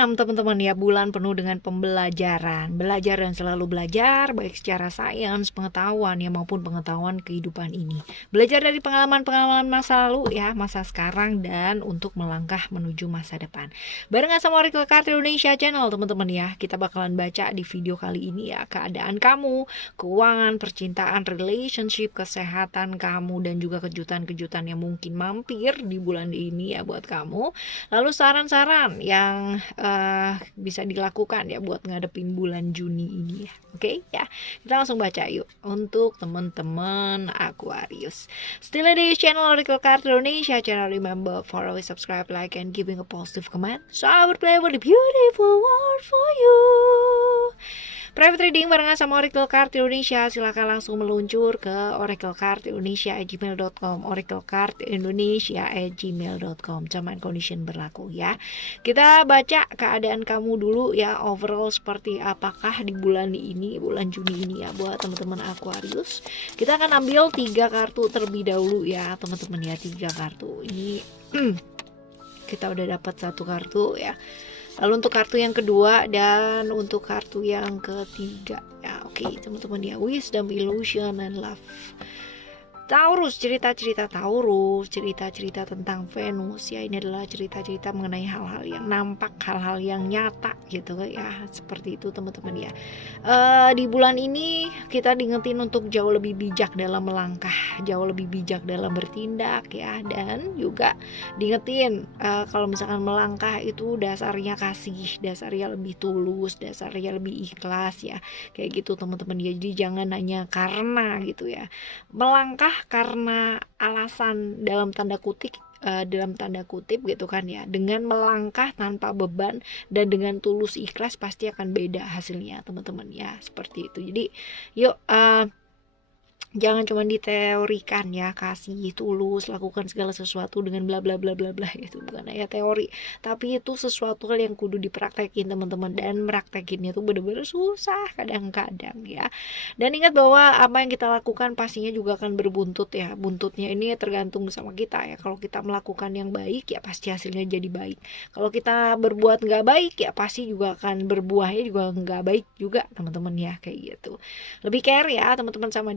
6 teman-teman ya, bulan penuh dengan pembelajaran. Belajar dan selalu belajar, baik secara sains, pengetahuan ya maupun pengetahuan kehidupan ini. Belajar dari pengalaman-pengalaman masa lalu ya, masa sekarang dan untuk melangkah menuju masa depan. Barengan sama Oracle Card Indonesia Channel teman-teman ya, kita bakalan baca di video kali ini ya, keadaan kamu, keuangan, percintaan, relationship, kesehatan kamu, dan juga kejutan-kejutan yang mungkin mampir di bulan ini ya buat kamu. Lalu saran-saran yang bisa dilakukan ya buat ngadepin bulan Juni ini ya. Oke ya, kita langsung baca yuk untuk teman-teman Aquarius. Still di channel Oracle Card Indonesia Channel. Remember for always subscribe, like, and giving a positive comment, so I would play with the beautiful world for you. Private reading barengan sama Oracle Card Indonesia, silahkan langsung meluncur ke oraclecardindonesia@gmail.com, oraclecardindonesia@gmail.com. Term and condition berlaku ya. Kita baca keadaan kamu dulu ya, overall seperti apakah di bulan ini, bulan Juni ini ya buat teman-teman Aquarius. Kita akan ambil 3 kartu terlebih dahulu ya teman-teman ya, 3 kartu ini. Kita udah dapat 1 kartu ya. Lalu untuk kartu yang kedua dan untuk kartu yang ketiga ya, oke teman-teman ya, Wisdom, Illusion, and Love. Taurus, cerita-cerita Taurus, cerita-cerita tentang Venus ya, ini adalah cerita-cerita mengenai hal-hal yang nampak, hal-hal yang nyata gitu ya, seperti itu teman-teman ya. Di bulan ini kita diingetin untuk jauh lebih bijak dalam melangkah, jauh lebih bijak dalam bertindak ya, dan juga diingetin kalau misalkan melangkah itu dasarnya kasih, dasarnya lebih tulus, dasarnya lebih ikhlas ya, kayak gitu teman-teman ya. Jadi jangan hanya karena gitu ya, melangkah karena alasan dalam tanda kutip gitu kan ya, dengan melangkah tanpa beban dan dengan tulus ikhlas pasti akan beda hasilnya teman-teman ya, seperti itu. Jadi yuk jangan cuma diteorikan ya, kasih, tulus, lakukan segala sesuatu dengan bla bla bla bla bla, itu bukan ya teori, tapi itu sesuatu hal yang kudu dipraktekin teman-teman, dan meraktekinnya tuh bener-bener susah kadang-kadang ya. Dan ingat bahwa apa yang kita lakukan pastinya juga akan berbuntut ya, buntutnya ini tergantung sama kita ya. Kalau kita melakukan yang baik ya pasti hasilnya jadi baik, kalau kita berbuat nggak baik ya pasti juga akan berbuahnya juga nggak baik juga teman-teman ya, kayak gitu. Lebih care ya teman-teman sama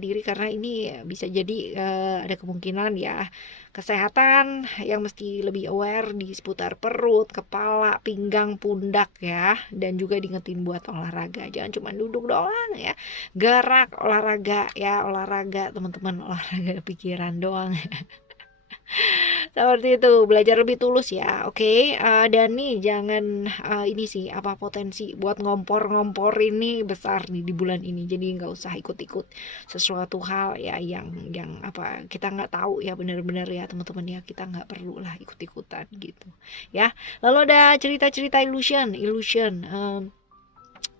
diri karena ini bisa jadi ada kemungkinan ya kesehatan yang mesti lebih aware di seputar perut, kepala, pinggang, pundak ya, dan juga diingetin buat olahraga, jangan cuma duduk doang ya, gerak, olahraga ya, olahraga teman-teman, olahraga pikiran doang. Seperti itu, belajar lebih tulus ya, oke. Dan nih jangan ini sih, apa, potensi buat ngompor ini besar nih di bulan ini, jadi nggak usah ikut-ikut sesuatu hal ya yang apa kita nggak tahu ya, benar-benar ya teman-teman ya, kita nggak perlu lah ikut-ikutan gitu ya. Lalu ada cerita-cerita illusion.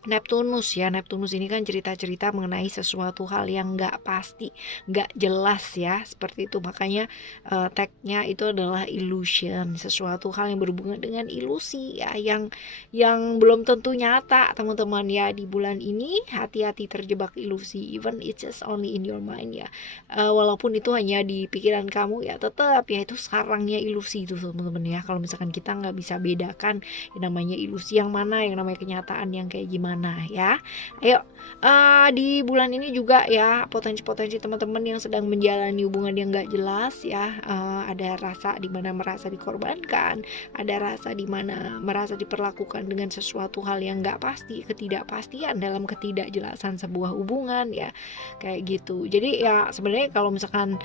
Neptunus ya, Neptunus ini kan cerita-cerita mengenai sesuatu hal yang nggak pasti, nggak jelas ya, seperti itu. Makanya tagnya itu adalah illusion, sesuatu hal yang berhubungan dengan ilusi ya, yang belum tentu nyata teman-teman ya. Di bulan ini hati-hati terjebak ilusi, even it's just only in your mind ya, walaupun itu hanya di pikiran kamu ya, tetap ya itu sarangnya ilusi itu teman-teman ya. Kalau misalkan kita nggak bisa bedakan yang namanya ilusi yang mana, yang namanya kenyataan yang kayak gimana ya. Ayo di bulan ini juga ya, potensi-potensi teman-teman yang sedang menjalani hubungan yang gak jelas ya, ada rasa dimana merasa dikorbankan, ada rasa dimana merasa diperlakukan dengan sesuatu hal yang gak pasti, ketidakpastian dalam ketidakjelasan sebuah hubungan ya, kayak gitu. Jadi ya sebenarnya kalau misalkan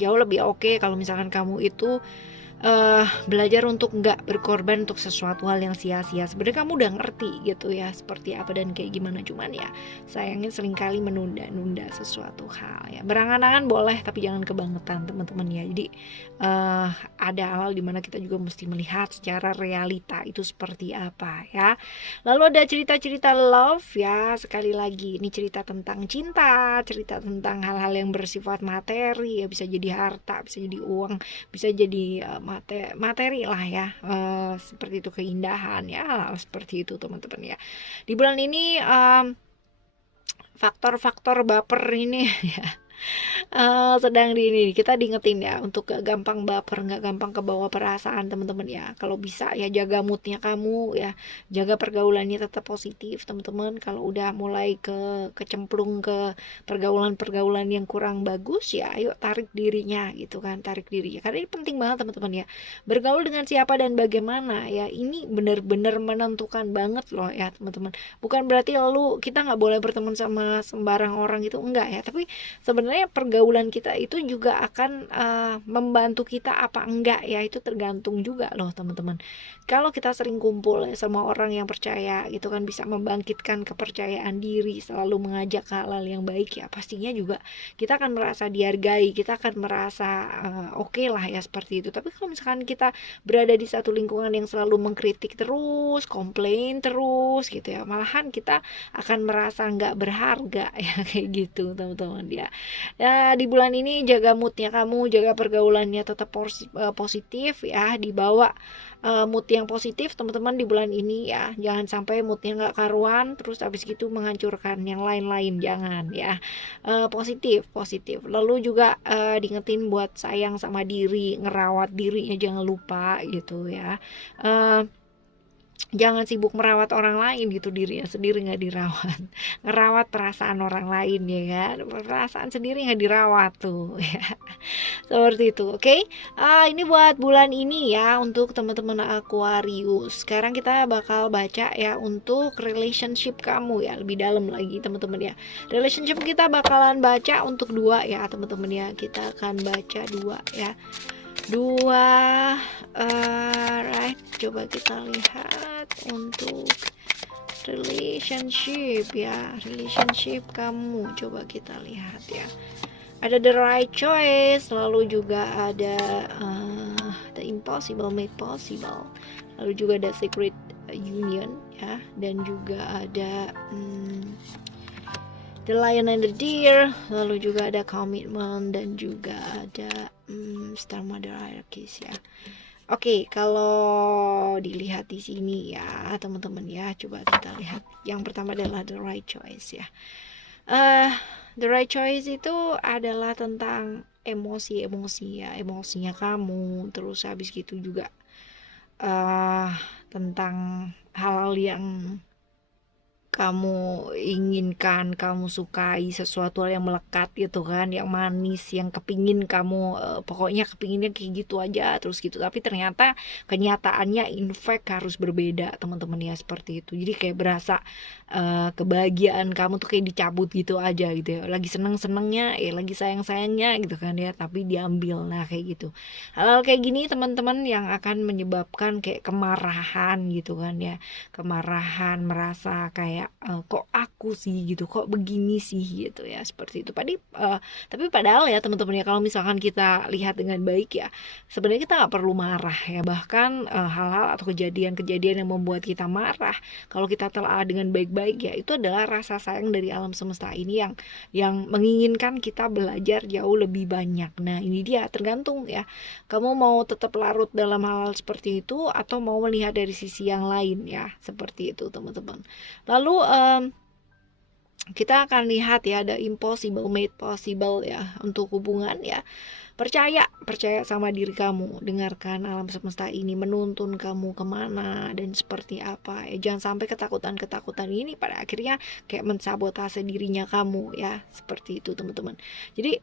jauh lebih oke kalau misalkan kamu itu belajar untuk nggak berkorban untuk sesuatu hal yang sia-sia. Sebenarnya kamu udah ngerti gitu ya seperti apa dan kayak gimana, cuman ya sayangnya seringkali menunda-nunda sesuatu hal ya. Berangan-angan boleh tapi jangan kebangetan teman-teman ya. Jadi ada hal dimana kita juga mesti melihat secara realita itu seperti apa ya. Lalu ada cerita-cerita love ya, sekali lagi ini cerita tentang cinta, cerita tentang hal-hal yang bersifat materi ya, bisa jadi harta, bisa jadi uang, bisa jadi materi lah ya, seperti itu, keindahan ya, hal seperti itu teman-teman ya. Di bulan ini faktor-faktor baper ini ya Sedang di ini kita diingetin ya untuk gak gampang baper, gak gampang kebawa perasaan teman-teman ya. Kalau bisa ya jaga moodnya kamu ya, jaga pergaulannya tetap positif teman-teman. Kalau udah mulai kecemplung ke pergaulan-pergaulan yang kurang bagus ya, ayo tarik dirinya gitu kan, tarik dirinya. Karena ini penting banget teman-teman ya. Bergaul dengan siapa dan bagaimana ya, ini benar-benar menentukan banget loh ya teman-teman. Bukan berarti kita nggak boleh berteman sama sembarang orang gitu, enggak ya. Tapi sebenarnya pergaulan kita itu juga akan membantu kita apa enggak ya, itu tergantung juga loh teman-teman. Kalau kita sering kumpul ya, sama orang yang percaya gitu kan, bisa membangkitkan kepercayaan diri, selalu mengajak hal-hal yang baik ya, pastinya juga kita akan merasa dihargai, kita akan merasa oke lah ya seperti itu. Tapi kalau misalkan kita berada di satu lingkungan yang selalu mengkritik terus, komplain terus gitu ya, malahan kita akan merasa nggak berharga ya, kayak gitu teman-teman ya. Di bulan ini jaga moodnya kamu, jaga pergaulannya tetap positif ya, dibawa mood yang positif teman-teman di bulan ini ya. Jangan sampai moodnya nggak karuan terus habis gitu menghancurkan yang lain-lain, jangan ya. Positif lalu juga diingetin buat sayang sama diri, ngerawat dirinya jangan lupa gitu ya. Jangan sibuk merawat orang lain gitu, dirinya sendiri nggak dirawat. Ngerawat perasaan orang lain ya kan, perasaan sendiri nggak dirawat tuh ya. Seperti itu, oke. Ini buat bulan ini ya untuk teman-teman Aquarius. Sekarang kita bakal baca ya untuk relationship kamu ya, lebih dalam lagi teman-teman ya. Relationship kita bakalan baca untuk 2 ya teman-teman ya. Kita akan baca 2 ya, 2 right. Coba kita lihat untuk relationship ya, relationship kamu, coba kita lihat ya. Ada the right choice, lalu juga ada the impossible made possible, lalu juga ada secret union ya, dan juga ada the lion and the deer, lalu juga ada commitment, dan juga ada star mother hierarchies ya. Oke, kalau dilihat di sini ya teman-teman ya, coba kita lihat. Yang pertama adalah the right choice ya. The right choice itu adalah tentang emosi ya, emosinya kamu. Terus habis gitu juga tentang hal-hal yang kamu inginkan, kamu sukai, sesuatu yang melekat gitu kan, yang manis, yang kepingin kamu, pokoknya kepinginnya kayak gitu aja terus gitu. Tapi ternyata kenyataannya in fact harus berbeda teman-teman ya, seperti itu. Jadi kayak berasa kebahagiaan kamu tuh kayak dicabut gitu aja gitu ya. Lagi seneng-senengnya, lagi sayang-sayangnya gitu kan ya, tapi diambil. Nah kayak gitu. Hal-hal kayak gini teman-teman yang akan menyebabkan kayak kemarahan gitu kan ya, kemarahan, merasa kayak kok aku sih gitu, kok begini sih gitu ya, seperti itu. Tapi padahal ya teman-teman ya, kalau misalkan kita lihat dengan baik ya, sebenarnya kita nggak perlu marah ya. Bahkan hal-hal atau kejadian-kejadian yang membuat kita marah, kalau kita telah dengan baik-baik ya, itu adalah rasa sayang dari alam semesta ini yang menginginkan kita belajar jauh lebih banyak. Nah ini dia, tergantung ya, kamu mau tetap larut dalam hal-hal seperti itu atau mau melihat dari sisi yang lain ya, seperti itu teman-teman. Lalu kita akan lihat ya, ada impossible made possible ya untuk hubungan ya. Percaya sama diri kamu, dengarkan alam semesta ini menuntun kamu kemana dan seperti apa ya. Jangan sampai ketakutan ini pada akhirnya kayak mensabotase dirinya kamu ya, seperti itu teman-teman. Jadi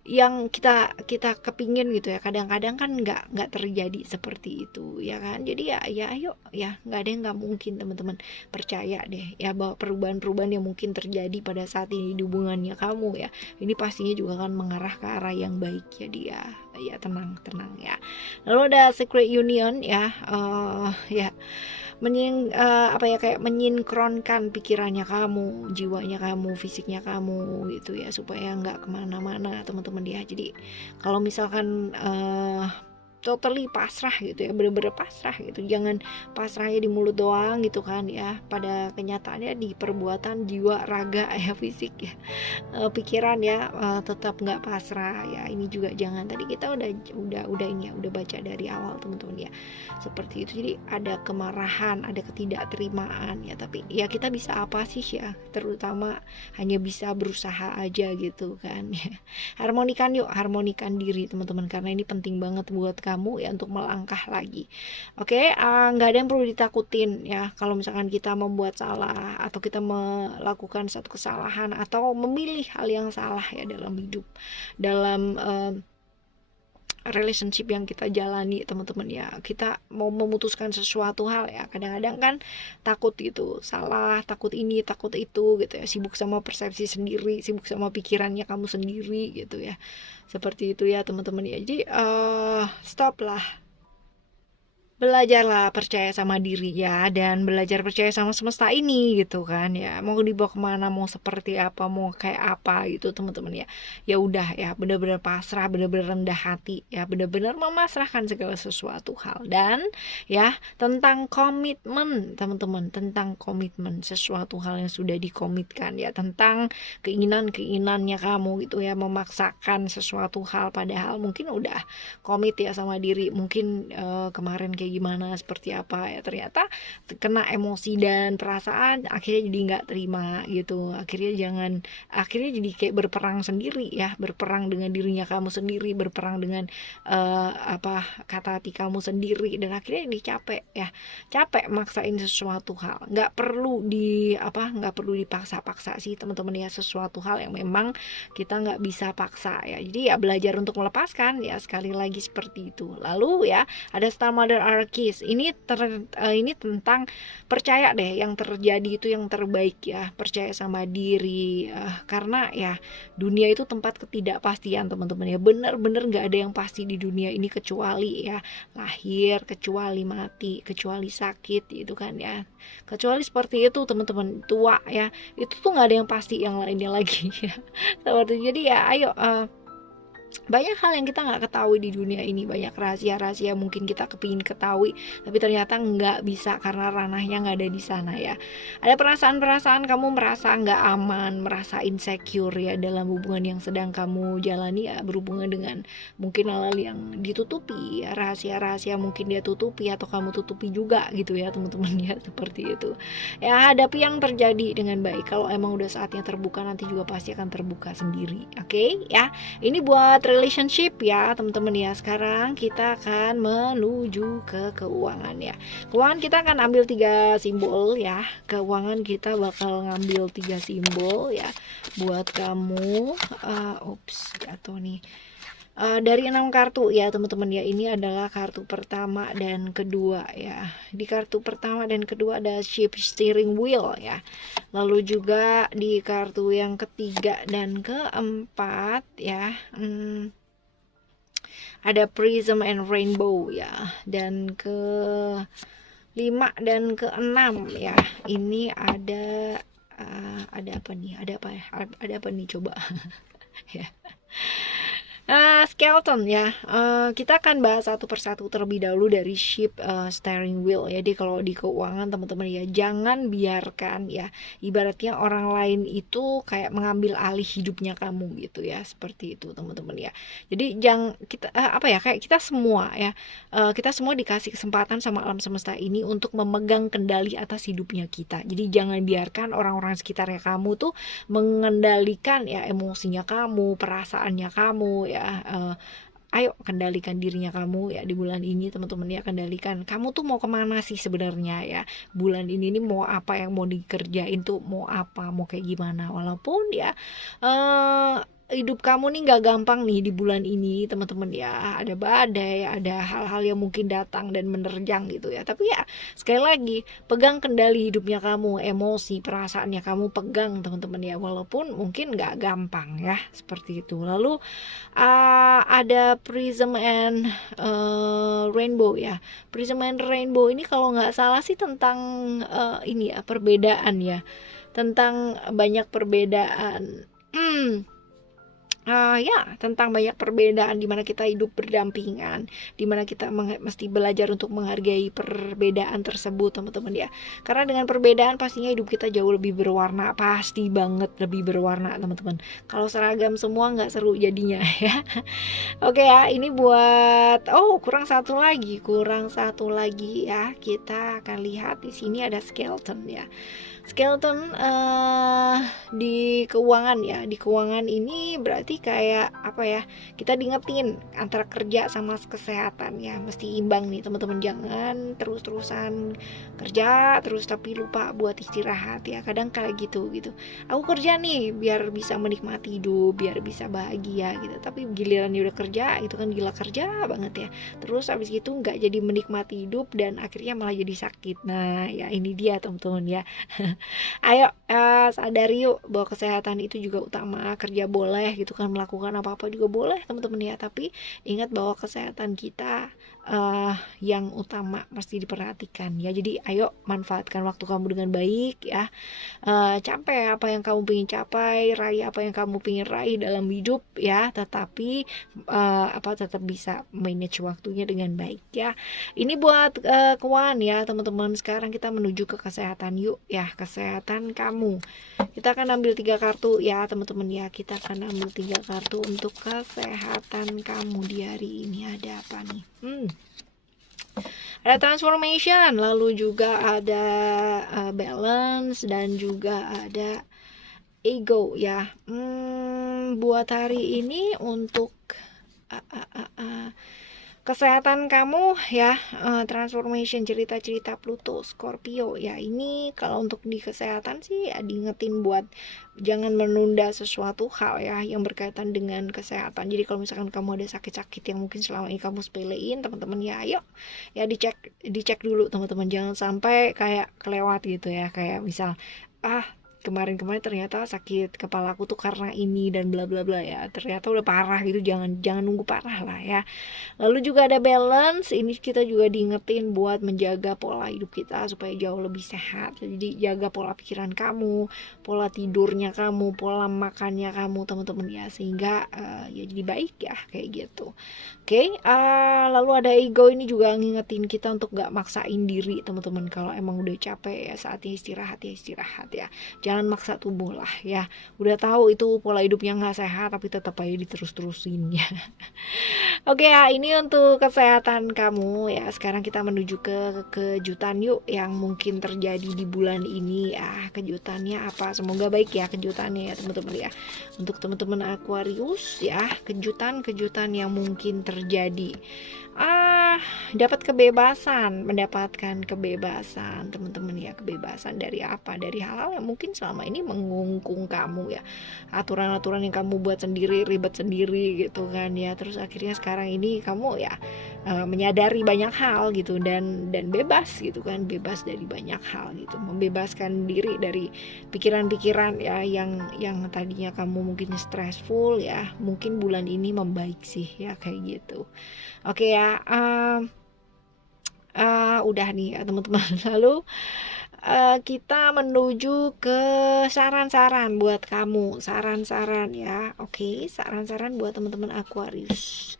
yang kita kepingin gitu ya, kadang-kadang kan nggak terjadi seperti itu ya kan. Jadi ya ayo ya, nggak ada yang nggak mungkin teman-teman. Percaya deh ya bahwa perubahan-perubahan yang mungkin terjadi pada saat ini di hubungannya kamu ya, ini pastinya juga akan mengarah ke arah yang baik ya dia ya. Tenang ya. Lalu ada secret union ya, ya kayak menyinkronkan pikirannya kamu, jiwanya kamu, fisiknya kamu gitu ya, supaya nggak kemana-mana teman-teman ya. Jadi kalau misalkan totally pasrah gitu ya, bener-bener pasrah gitu. Jangan pasrahnya di mulut doang gitu kan ya, pada kenyataannya di perbuatan, jiwa, raga ya, fisik ya, pikiran ya, tetap nggak pasrah ya. Ini juga jangan, tadi kita udah ini ya, udah baca dari awal teman-teman ya, seperti itu. Jadi ada kemarahan, ada ketidakterimaan ya, tapi ya kita bisa apa sih ya, terutama hanya bisa berusaha aja gitu kan ya. Harmonikan yuk, harmonikan diri teman-teman, karena ini penting banget buat kamu ya untuk melangkah lagi. Oke, nggak ada yang perlu ditakutin ya kalau misalkan kita membuat salah atau kita melakukan satu kesalahan atau memilih hal yang salah ya dalam hidup, dalam relationship yang kita jalani teman-teman ya. Kita mau memutuskan sesuatu hal ya, kadang-kadang kan takut gitu, salah, takut ini, takut itu gitu ya, sibuk sama persepsi sendiri, sibuk sama pikirannya kamu sendiri gitu ya, seperti itu ya teman-teman ya. Jadi stop lah, belajarlah percaya sama diri ya, dan belajar percaya sama semesta ini gitu kan ya. Mau dibawa kemana, mau seperti apa, mau kayak apa gitu teman-teman ya. Ya udah ya, benar-benar pasrah, benar-benar rendah hati ya, benar-benar memasrahkan segala sesuatu hal. Dan ya tentang komitmen teman-teman, tentang komitmen sesuatu hal yang sudah dikomitkan ya, tentang keinginannya kamu gitu ya, memaksakan sesuatu hal padahal mungkin udah komit ya sama diri, mungkin kemarin kayak gimana, seperti apa ya, ternyata kena emosi dan perasaan, akhirnya jadi nggak terima gitu. Akhirnya jadi kayak berperang sendiri ya, berperang dengan dirinya kamu sendiri, berperang dengan kata hati kamu sendiri, dan akhirnya jadi capek maksain sesuatu hal. Nggak perlu dipaksa-paksa sih teman-teman ya, sesuatu hal yang memang kita nggak bisa paksa ya. Jadi ya belajar untuk melepaskan ya, sekali lagi seperti itu. Lalu ya ada Star Mother Archis, ini tentang percaya deh yang terjadi itu yang terbaik ya, percaya sama diri, karena ya dunia itu tempat ketidakpastian teman-teman ya, bener-bener nggak ada yang pasti di dunia ini, kecuali ya lahir, kecuali mati, kecuali sakit gitu kan ya, kecuali seperti itu teman-teman, tua ya, itu tuh nggak ada yang pasti yang lainnya lagi ya. Seperti jadi ya ayo, banyak hal yang kita nggak ketahui di dunia ini, banyak rahasia-rahasia mungkin kita kepingin ketahui, tapi ternyata nggak bisa karena ranahnya nggak ada di sana ya. Ada perasaan-perasaan kamu merasa nggak aman, merasa insecure ya dalam hubungan yang sedang kamu jalani ya, berhubungan dengan mungkin hal-hal yang ditutupi ya, rahasia-rahasia mungkin dia tutupi atau kamu tutupi juga gitu ya teman-teman ya, seperti itu ya. Hadapi yang terjadi dengan baik, kalau emang udah saatnya terbuka nanti juga pasti akan terbuka sendiri. Oke ya, ini buat relationship ya teman-teman ya. Sekarang kita akan menuju ke keuangan ya. Keuangan kita akan ambil 3 simbol ya. Keuangan kita bakal ngambil 3 simbol ya buat kamu. Jatuh nih. Dari 6 kartu ya teman-teman ya, ini adalah kartu pertama dan kedua ya. Di kartu pertama dan kedua ada Ship Steering Wheel ya. Lalu juga di kartu yang ketiga dan keempat ya, ada Prism and Rainbow ya. Dan ke 5 dan ke 6 ya, ini ada apa nih? Ada apa nih coba? Ya. Skeleton ya. Kita akan bahas satu persatu terlebih dahulu dari Ship Steering Wheel. Jadi kalau di keuangan teman-teman ya, jangan biarkan ya, ibaratnya orang lain itu kayak mengambil alih hidupnya kamu gitu ya, seperti itu teman-teman ya. Jadi jangan kita kayak kita semua ya, kita semua dikasih kesempatan sama alam semesta ini untuk memegang kendali atas hidupnya kita. Jadi jangan biarkan orang-orang sekitarnya kamu tuh mengendalikan ya emosinya kamu, perasaannya kamu ya. Ayo kendalikan dirinya kamu ya di bulan ini teman-teman ya. Kendalikan kamu tuh mau kemana sih sebenarnya ya, bulan ini nih mau apa yang mau dikerjain tuh, mau apa, mau kayak gimana. Walaupun ya hidup kamu nih gak gampang nih di bulan ini teman-teman ya, ada badai, ada hal-hal yang mungkin datang dan menerjang gitu ya, tapi ya sekali lagi pegang kendali hidupnya kamu, emosi, perasaannya kamu pegang teman-teman ya, walaupun mungkin gak gampang ya, seperti itu. Lalu ada Prism and Rainbow ya. Prism and Rainbow ini kalau nggak salah sih tentang ini ya, perbedaan ya, tentang banyak perbedaan. ya tentang banyak perbedaan di mana kita hidup berdampingan, di mana kita mesti belajar untuk menghargai perbedaan tersebut teman-teman ya. Karena dengan perbedaan pastinya hidup kita jauh lebih berwarna, pasti banget lebih berwarna teman-teman. Kalau seragam semua nggak seru jadinya ya. Oke ya, ini buat kurang satu lagi ya. Kita akan lihat di sini ada skeleton ya. Skeleton di keuangan ya. Di keuangan ini berarti kayak apa ya? Kita diingetin antara kerja sama kesehatan ya. Mesti imbang nih teman-teman. Jangan terus-terusan kerja terus tapi lupa buat istirahat ya. Kadang kayak gitu. Aku kerja nih biar bisa menikmati hidup, biar bisa bahagia gitu. Tapi giliran udah kerja itu kan gila kerja banget ya. Terus habis itu nggak jadi menikmati hidup dan akhirnya malah jadi sakit. Nah ya ini dia teman-teman ya. Ayo sadari yuk bahwa kesehatan itu juga utama. Kerja boleh gitu kan, melakukan apa-apa juga boleh teman-teman ya. Tapi ingat bahwa kesehatan kita yang utama mesti diperhatikan ya. Jadi ayo manfaatkan waktu kamu dengan baik ya. Capai apa yang kamu ingin capai, raih apa yang kamu ingin raih dalam hidup ya. Tetapi tetap bisa manage waktunya dengan baik ya. Ini buat keuangan ya teman-teman. Sekarang kita menuju ke kesehatan yuk ya. Kesehatan kamu. Kita akan ambil 3 kartu ya teman-teman ya. Kita akan ambil 3 kartu untuk kesehatan kamu di hari ini. Ada apa nih? Ada transformation, lalu juga ada balance dan juga ada ego ya. Buat hari ini untuk kesehatan kamu ya, transformation, cerita-cerita Pluto Scorpio ya. Ini kalau untuk di kesehatan sih ya, diingetin buat jangan menunda sesuatu hal ya yang berkaitan dengan kesehatan. Jadi kalau misalkan kamu ada sakit-sakit yang mungkin selama ini kamu sepelein teman-teman ya, ayo ya dicek dulu teman-teman. Jangan sampai kayak kelewat gitu ya, kayak misal kemarin ternyata sakit kepala aku tuh karena ini dan bla bla bla ya, ternyata udah parah gitu. Jangan nunggu parah lah ya. Lalu juga ada balance, ini kita juga diingetin buat menjaga pola hidup kita supaya jauh lebih sehat. Jadi jaga pola pikiran kamu, pola tidurnya kamu, pola makannya kamu teman-teman ya, sehingga ya jadi baik ya kayak gitu. Oke, lalu ada ego, ini juga ngingetin kita untuk gak maksain diri teman-teman. Kalau emang udah capek ya saatnya istirahat ya. Jangan maksa tubuh lah ya. Udah tahu itu pola hidupnya nggak sehat tapi tetap aja diterus-terusin ya. Oke ya, ini untuk kesehatan kamu ya. Sekarang kita menuju ke kejutan yuk yang mungkin terjadi di bulan ini ya. Kejutannya apa? Semoga baik ya kejutannya ya teman-teman ya. Untuk teman-teman Aquarius ya, kejutan-kejutan yang mungkin terjadi. Mendapatkan kebebasan teman-teman ya. Kebebasan dari apa? Dari hal-hal yang mungkin selama ini mengungkung kamu ya. Aturan-aturan yang kamu buat sendiri, ribet sendiri gitu kan ya. Terus akhirnya sekarang ini kamu ya menyadari banyak hal gitu dan bebas gitu kan, bebas dari banyak hal gitu, membebaskan diri dari pikiran-pikiran ya yang tadinya kamu mungkin stressful ya, mungkin bulan ini membaik sih ya kayak gitu. Oke ya, udah nih ya teman-teman. Lalu kita menuju ke saran-saran buat kamu, saran-saran ya. Oke, saran-saran buat teman-teman Aquarius.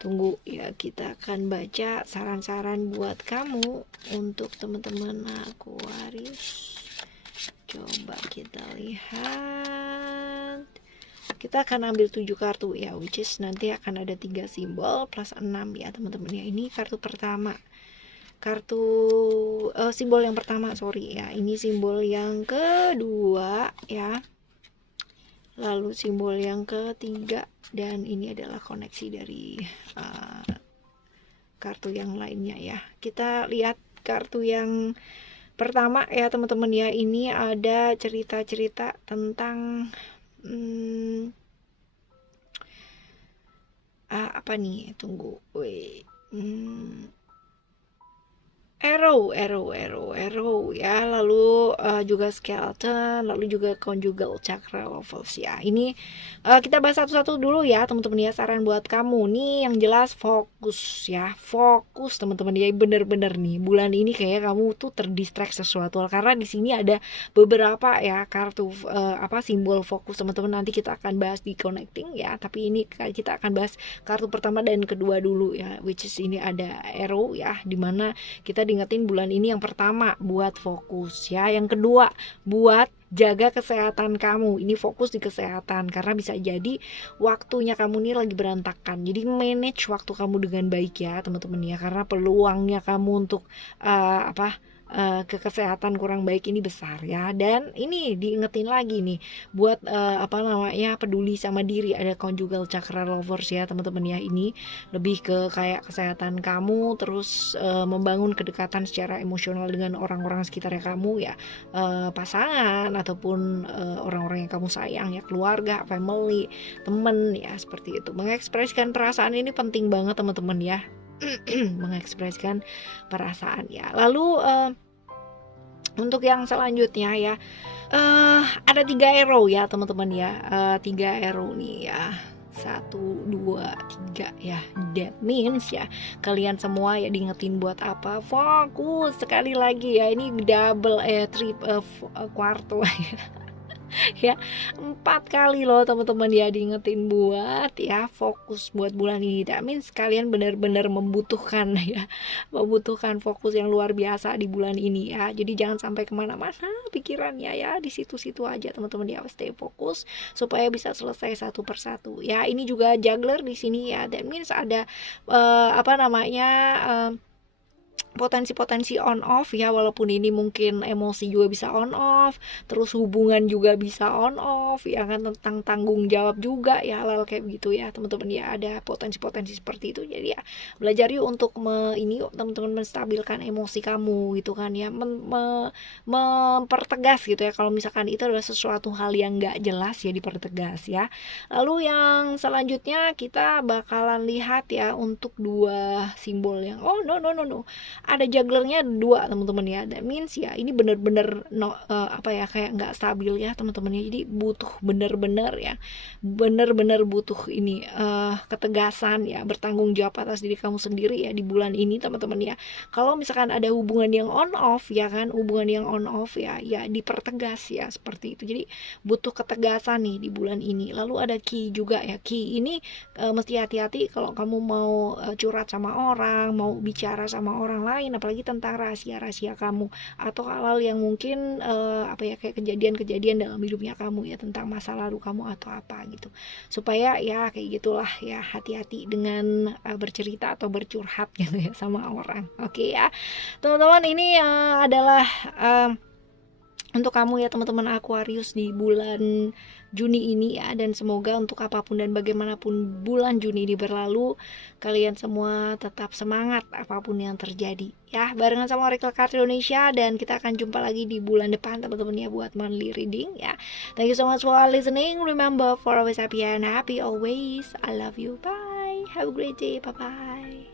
Tunggu ya, kita akan baca saran-saran buat kamu untuk teman-teman Aquarius. Coba kita lihat. Kita akan ambil 7 kartu ya, which is nanti akan ada 3 simbol plus 6 ya teman-teman ya. Ini kartu pertama. Simbol yang pertama, sorry ya. Ini simbol yang kedua ya. Lalu simbol yang ketiga, dan ini adalah koneksi dari kartu yang lainnya ya. Kita lihat kartu yang pertama ya teman-teman ya. Ini ada cerita-cerita tentang apa nih? Tunggu. Arrow ya, lalu juga skeleton, lalu juga conjugal chakra levels ya. Ini kita bahas satu-satu dulu ya teman-teman ya. Saran buat kamu nih yang jelas fokus ya, fokus teman-teman ya, bener-bener nih bulan ini kayak kamu tuh terdistract sesuatu, karena di sini ada beberapa ya kartu simbol fokus teman-teman. Nanti kita akan bahas di connecting ya, tapi ini kita akan bahas kartu pertama dan kedua dulu ya, which is ini ada arrow ya, dimana kita diingetin bulan ini yang pertama buat fokus ya, yang kedua buat jaga kesehatan kamu. Ini fokus di kesehatan karena bisa jadi waktunya kamu nih lagi berantakan. Jadi manage waktu kamu dengan baik ya teman-teman ya, karena peluangnya kamu untuk ke kesehatan kurang baik ini besar ya. Dan ini diingetin lagi nih buat peduli sama diri. Ada conjugal chakra lovers ya teman-teman ya. Ini lebih ke kayak kesehatan kamu, terus membangun kedekatan secara emosional dengan orang-orang sekitarnya kamu ya, pasangan ataupun orang-orang yang kamu sayang ya, keluarga, family, temen ya, seperti itu. Mengekspresikan perasaan ini penting banget teman-teman ya. Mengekspresikan perasaan ya. Lalu untuk yang selanjutnya ya, ada 3 arrow ya teman-teman ya, 3 arrow nih ya, 1, 2, 3 ya. That means ya kalian semua ya diingetin buat apa? Fokus sekali lagi ya. Ini double quarto ya, 4 kali loh teman-teman ya diingetin buat ya fokus buat bulan ini. That means kalian benar-benar membutuhkan ya, membutuhkan fokus yang luar biasa di bulan ini ya. Jadi jangan sampai kemana-mana pikirannya ya, di situ-situ aja teman-teman ya, stay fokus supaya bisa selesai satu persatu ya. Ini juga juggler di sini ya. That means ada potensi-potensi on off ya, walaupun ini mungkin emosi juga bisa on off, terus hubungan juga bisa on off ya kan, tentang tanggung jawab juga ya, hal-hal kayak gitu ya teman-teman ya. Ada potensi-potensi seperti itu. Jadi ya belajar yuk untuk teman-teman menstabilkan emosi kamu gitu kan ya, mempertegas gitu ya, kalau misalkan itu adalah sesuatu hal yang nggak jelas ya dipertegas ya. Lalu yang selanjutnya kita bakalan lihat ya untuk 2 simbol yang ada jugglernya 2 teman-teman ya. That means ya ini bener-bener kayak nggak stabil ya teman-teman ya. Jadi butuh bener-bener butuh ini ketegasan ya, bertanggung jawab atas diri kamu sendiri ya di bulan ini teman-teman ya. Kalau misalkan ada hubungan yang on off ya kan, ya dipertegas ya, seperti itu. Jadi butuh ketegasan nih di bulan ini. Lalu ada key juga ya. Key ini mesti hati-hati kalau kamu mau curhat sama orang, mau bicara sama orang lain, apalagi tentang rahasia-rahasia kamu atau hal-hal yang mungkin kayak kejadian-kejadian dalam hidupnya kamu ya, tentang masa lalu kamu atau apa gitu. Supaya ya kayak gitulah ya, hati-hati dengan bercerita atau bercurhat gitu ya sama orang. Oke ya teman-teman, ini adalah untuk kamu ya teman-teman Aquarius di bulan Juni ini ya. Dan semoga untuk apapun dan bagaimanapun bulan Juni ini berlalu, kalian semua tetap semangat apapun yang terjadi ya, barengan sama Oracle Card Indonesia. Dan kita akan jumpa lagi di bulan depan teman-teman ya, buat monthly reading ya. Thank you so much for listening. Remember, for always happy and happy always. I love you. Bye. Have a great day. Bye bye.